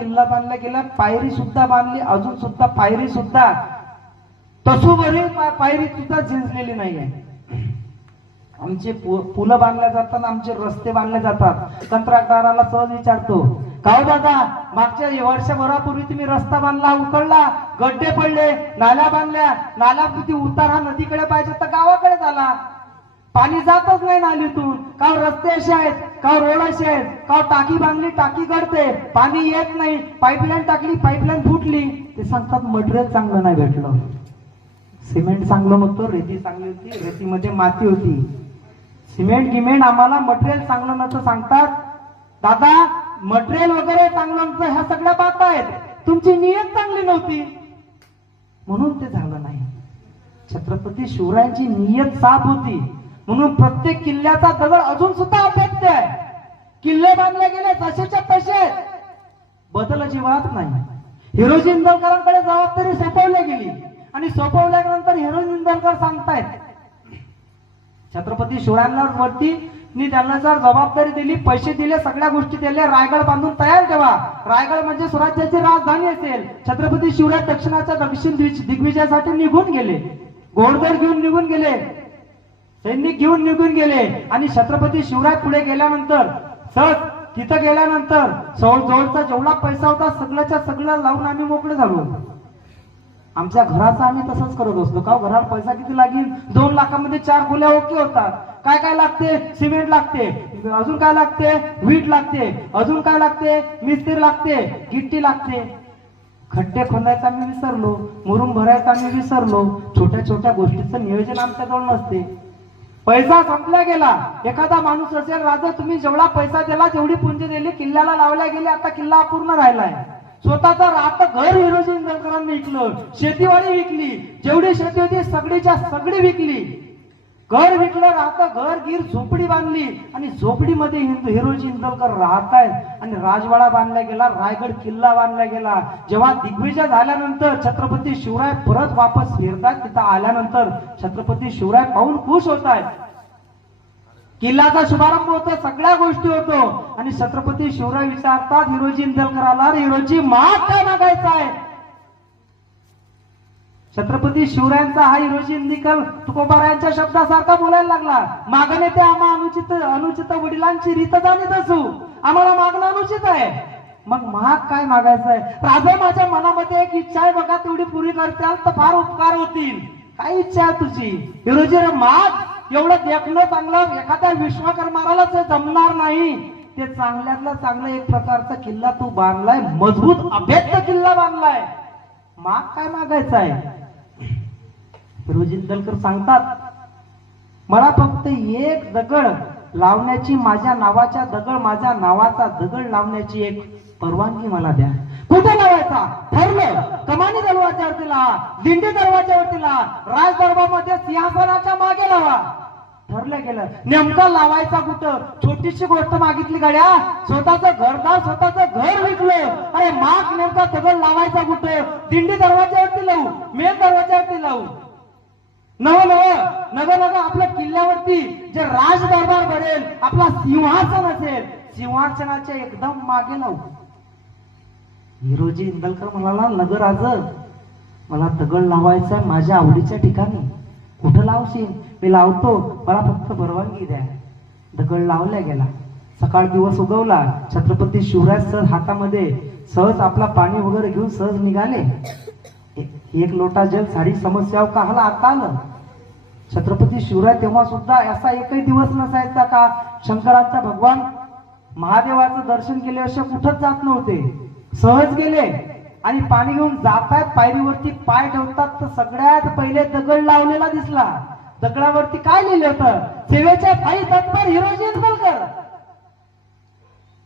किल्ला बांधला गेला पायरी सुद्धा बांधली अजून सुद्धा पायरी सुद्धा. तसोबरी पायरी सुद्धा झिंजलेली नाहीये. आमचे पुलं बांधल्या जातात आमचे रस्ते बांधले जातात. कंत्राटदाराला सहज विचारतो का दादा मागच्या वर्षभरापूर्वी तुम्ही रस्ता बांधला उकळला गड्डे पडले नाल्या बांधल्या नाल्या किती उतार हा नदीकडे पाहिजे तर गावाकडे झाला. पाणी जातच नाही नालीतून. का रस्ते असे आहेत का रोड असे आहेत का टाकी बांधली टाकी गडते पाणी येत नाही. पाईपलाईन टाकली पाईपलाईन फुटली. ते सांगतात मटेरियल चांगलं नाही भेटलं. सिमेंट चांगलं नव्हतं रेती चांगली होती रेतीमध्ये माती होती. सिमेंट गिमेंट आम्हाला मटेरियल चांगलं नव्हतं सांगतात. दादा मटेरियल वगैरे चांगलं नव्हतं ह्या सगळ्या बात आहेत. तुमची नियत चांगली नव्हती. म्हणून ते झालं नाही. छत्रपती शिवरायांची नियत साफ होती. म्हणून प्रत्येक किल्ल्याचा दगड अजून सुद्धा अभ्यक्त आहे. किल्ले बांधले गेले तसेच्या तसे आहेत. बदल अजिबात नाही. हिरोजी इंदलकरांकडे जबाबदारी सोपवली गेली. आणि सोपवल्यानंतर हिरोजी इंदलकर सांगतायत छत्रपती शिवरायांना वरती नी त्यांना जर जबाबदारी दिली पैसे दिले सगळ्या गोष्टी दिल्या रायगड बांधून तयार ठेवा. रायगड म्हणजे स्वराज्याची राजधानी असेल. छत्रपती शिवराय दक्षिणाच्या दक्षिण दिग्विजयासाठी निघून गेले. घोडदर घेऊन निघून गेले. सैनिक घेऊन निघून गेले आणि छत्रपती शिवराय पुढे गेल्यानंतर सर तिथं गेल्यानंतर जवळचा जेवढा पैसा होता सगळ्याच्या सगळ्या लावून आम्ही मोकळे झालो. आमच्या घराचा आम्ही तसंच करत असतो का हो, घरावर पैसा किती लागेल? दोन लाखामध्ये चार गोल्या ओके होतात. काय काय लागते? सिमेंट लागते. अजून काय लागते? वीट लागते. अजून काय लागते? मिस्त्री लागते. गिट्टी लागते. खड्डे खोदायचा आम्ही विसरलो. मुरुम भरायचा आम्ही विसरलो. छोट्या छोट्या गोष्टीचं नियोजन आमच्याजवळ नसते. पैसा संपला गेला. एखादा माणूस असेल राजा तुम्ही जेवढा पैसा दिला जेवढी पुंजी दिली किल्ल्याला लावल्या गेली आता किल्ला अपूर्ण राहिलाय. स्वतःचा राहतं घर हिरोजी इंदलकरांनी विकलं शेतीवाडी विकली. जेवढी शेती होती सगळीच्या सगळी विकली. घर विकलं राहतं घर गिर झोपडी बांधली. आणि झोपडीमध्ये हिंदू हिरोजी इंदलकर राहत आहेत आणि राजवाडा बांधला गेला रायगड किल्ला बांधला गेला. जेव्हा दिग्विजय झाल्यानंतर छत्रपती शिवराय परत वापस फिरतात तिथं आल्यानंतर छत्रपती शिवराय पाहून खुश होत आहेत किल्ल्याचा शुभारंभ होतो सगळ्या गोष्टी होतो. आणि छत्रपती शिवराय विचारतात हिरोजी इंदलकराला हिरोजी माग काय मागायचा आहे छत्रपती शिवरायांचा हा हिरोजी इंदिकल तुकोबारायांच्या शब्दासारखा बोलायला लागला. मागणे ते आम्हा अनुचित अनुचित वडिलांची रीत जाणीत असू. आम्हाला मागणं अनुचित आहे. मग महाग काय मागायचं आहे राजा माझ्या मनामध्ये एक इच्छा आहे बघा तेवढी पुरी करताल तर फार उपकार होतील. काय इच्छा आहे तुझी? हिरोजी रे माग! एवढं देखणं चांगलं एखाद्या विश्वकर्मारालाच जमणार नाही. ते चांगल्यातला चांगला एक प्रकारचा किल्ला तू बांधलाय मजबूत अभेद्य किल्ला बांधलाय. माग काय मागायचा आहे फिरोजी दलकर सांगतात मला फक्त एक दगड लावण्याची माझ्या नावाच्या दगड माझ्या नावाचा दगड लावण्याची एक परवानगी मला द्या. कुठे लावायचा? ठरलं कमानी दरवाज्यावरती लावा. दिंडी दरवाज्यावरती लावा. राज दरबारमध्ये सिंहासनाच्या मागे लावा. ठरलं गेलं. नेमकं लावायचा कुठं? छोटीशी गोष्ट मागितली गाड्या. स्वतःचं घरदार स्वतःचं घर विकलं. अरे माग नेमका दगड लावायचा कुठं? दिंडी दरवाज्यावरती लावू. मेन दरवाज्यावरती लावू. नव नव आपल्या किल्ल्यावरती जे राजदरबार बनेल आपला सिंहासन असेल. सिंहासनाच्या एकदम मागे लावू. हिरोजी इंदलकर म्हणाला नगराज मला दगड लावायचा आहे माझ्या आवडीच्या ठिकाणी. कुठं लावशील? मी लावतो. मला फक्त परवानगी द्या. दगड लावल्या गेला. सकाळ दिवस उगवला. छत्रपती शिवराज सहज हातामध्ये सहज आपला पाणी वगैरे घेऊन सहज निघाले. एक लोटा जल साडी समस्या का आलं. छत्रपती शिवराय तेव्हा सुद्धा असा एकही दिवस नसायचा का? शंकरांचा भगवान महादेवाचं दर्शन केले कुठंच जात नव्हते. सहज गेले आणि पाणी घेऊन जातात पायरीवरती पाय ठेवतात तर सगळ्यात पहिले दगड लावलेला दिसला. दगडावरती काय लिहिलं होतं? सेवेच्या पायी तत्पर हिरोजी बलकर.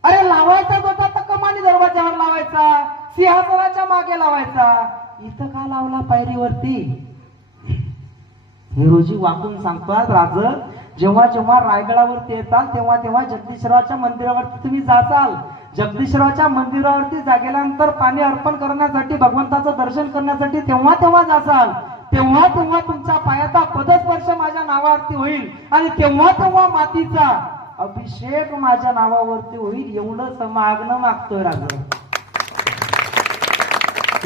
अरे लावायचा होता तर कमानी दरवाज्यावर लावायचा सिंहासनाच्या मागे लावायचा. इथं का लावला पायरीवरती? हिरोजी वाकून सांगतात राज जेव्हा जेव्हा रायगडावरती येताल तेव्हा तेव्हा जगदीश्वराच्या मंदिरावरती तुम्ही जाताल जगदीश्वराच्या मंदिरावरती जागेल्यानंतर पाणी अर्पण करण्यासाठी भगवंताचं दर्शन करण्यासाठी तेव्हा तेव्हा जासाल तेव्हा तेव्हा तुमच्या पायाचा पदस्पर्श माझ्या नावावरती होईल आणि तेव्हा तेव्हा मातीचा अभिषेक माझ्या नावावरती होईल. एवढं मागणं मागतोय राज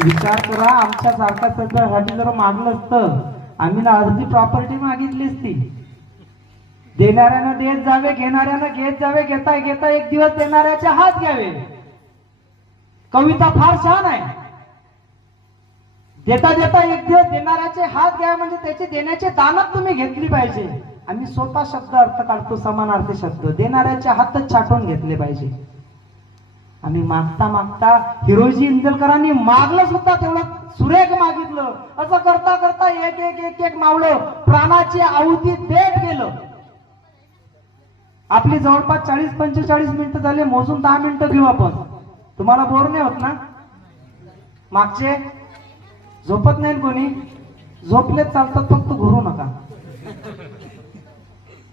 विचार करा आमच्या सारख्या सगळ्यासाठी जर मागलं असतं. आम्ही ना अर्धी प्रॉपर्टी मागितलीच ती. देणाऱ्यानं देत जावे घेणाऱ्यानं घेत जावे घेता घेता एक दिवस देणाऱ्याचे हात घ्यावे. कविता फार छान आहे. देता देता एक दिवस देणाऱ्याचे हात घ्या म्हणजे त्याचे देण्याची दानच तुम्ही घेतली पाहिजे. आम्ही स्वतः शब्द अर्थ काढतो समानार्थी शब्द. देणाऱ्याचे हातच छाटून घेतले पाहिजे. आम्ही मागता मागता हिरोजी इंदलकरांनी मागलं सुद्धा तेवढं सुरेख मागितलं असं करता करता एक एक एक एक मावलं प्राणाची आहुती देत गेलं आपली जवळपास चाळीस पंचेचाळीस मिनिटं झाले मोजून दहा मिनिटं घेऊ आपण तुम्हाला बोर नाही होत ना मागचे झोपत नाही कोणी झोपलेच चालतात फक्त घुरू नका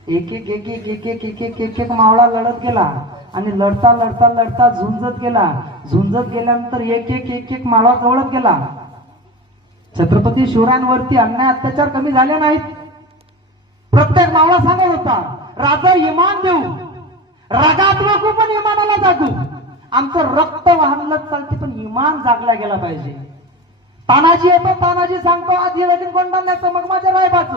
एक एक एक एक एक एक एक एक एक एक मावळा लढत गेला आणि लढता लढता लढता झुंजत गेला. झुंजत गेल्यानंतर एक एक एक एक माळा जवळत गेला. छत्रपती शिवरायांवरती अन्याय अत्याचार कमी झाले नाहीत. प्रत्येक मावळा सांगत होता राजा इमान देऊ. रागात नको पण इमानाला जागू. आमचं रक्त वाहनलंच चालते पण इमान जागला गेला पाहिजे. तानाजी येतो तानाजी सांगतो आधी लगीन कोण बांधायचं मग माझ्या रायबाचं